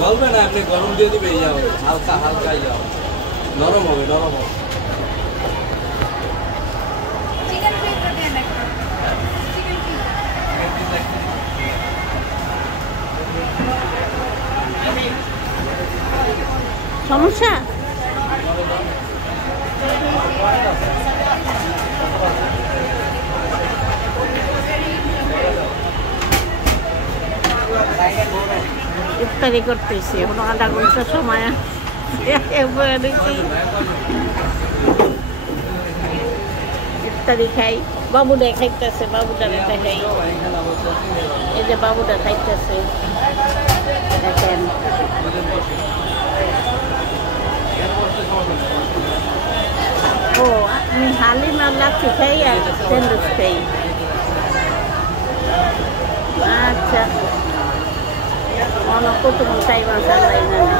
গলবে না, আপনি গরম দিয়ে দিবে, যাও হালকা হালকা, যাও নরম হবে, নরম হবে। সমস্যা ইফতারি করতেছি, এখন আধা ঘন্টা সময় ইফতারি খাই। বাবুটা খাইতেছে, বাবুটা খাই, এই যে বাবুটা খাইতেছে দেখেন। ও আমি হালিম আর লাচ্ছি খাই আর স্যান্ডউইচ খাই। আচ্ছা অনেক কত টাইম আছে আল্লাহ জানে।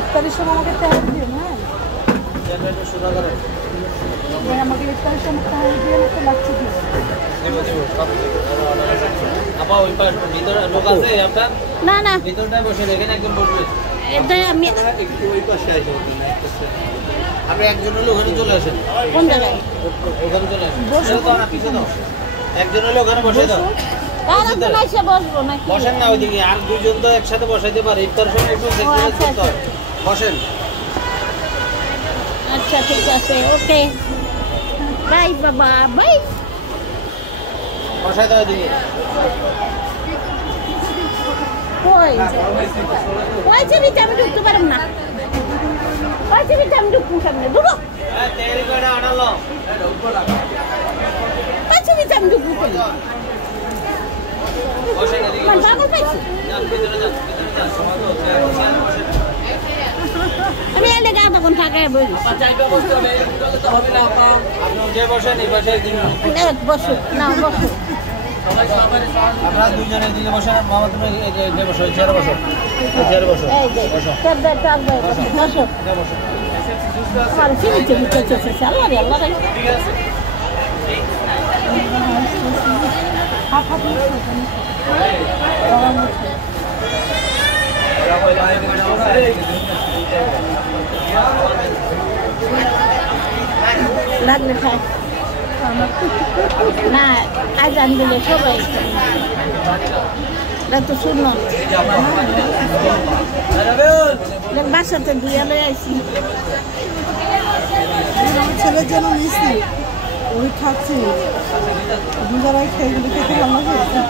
ইফতারের সময় আমাকে তেল দিও, হ্যাঁ আমাকে ইফতারের সময় তেল দিয়ে একটা লাচ্ছি দিও। না না আমি আপনি একজন হলে ওখানে চলে আসেন। কোন জায়গায়? ওখানে চলে আসেন, একজন হলে ওখানে বসে দাও। বসেন না ওইদিকে, আর দুইজন তো একসাথে বসাইতে পারে। ইফতার সময় একটু বসেন। আচ্ছা ঠিক আছে, ওকে বাই বাবা, বাই। বসাই দাও ওইদিকে। ওই ছবিতে আমি ঢুকতে পারব না, ওই ছবিতে আমি ঢুকবো সামনে ঢুকো, ওই ছবিতে আমি ঢুকবো কেন? পাগল পাইছি আমি, এলে গা তখন ফাঁকায় বলি বসো না, বসো আমরা দুজনে দিকে বসে, মামা তুমি বসো, চেয়ারে বসো, চেয়ারে বসো, বসো। লাগলে খাই না, আজান দিলে সবাই তো শুনো বাসাতে দিয়ে লয়ে আইসি। ছেলের জন্য নিয়েছি, ওই খাচ্ছি দুজারাই খেয়েগুলো খেতে ভালো লাগে।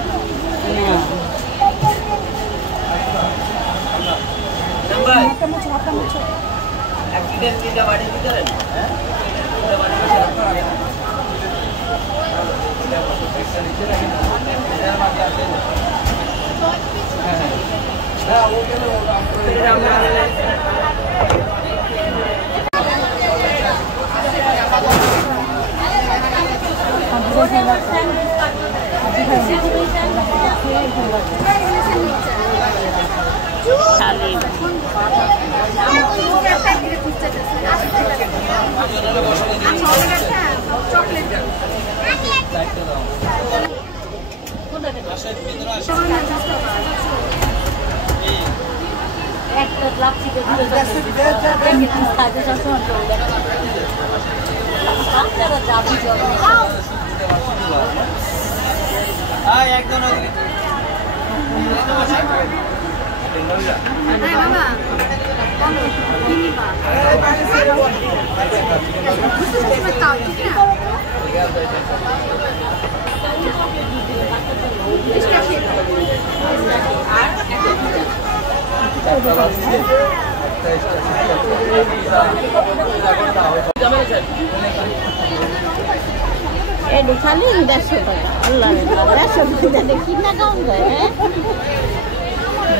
Edu kali ini dah sudah, Allah, dah sudah jadi kita kau dah.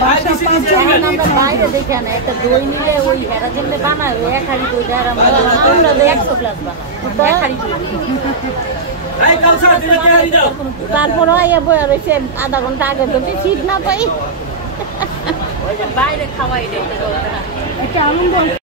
বাসা পাঁচজন আমরা বাইরে দেখে না একটা দই নিলে ওই হেরা জন্য বানায় ওই এক হাড়ি দই আর আমরা 100 গ্লাস বানাই এক হাড়ি দই তারপরে আইয়া বয়া রয়েছে আধা ঘন্টা আগে যদি শীত না পাই বাইরে খাওয়াই দেয় একটা আনন্দ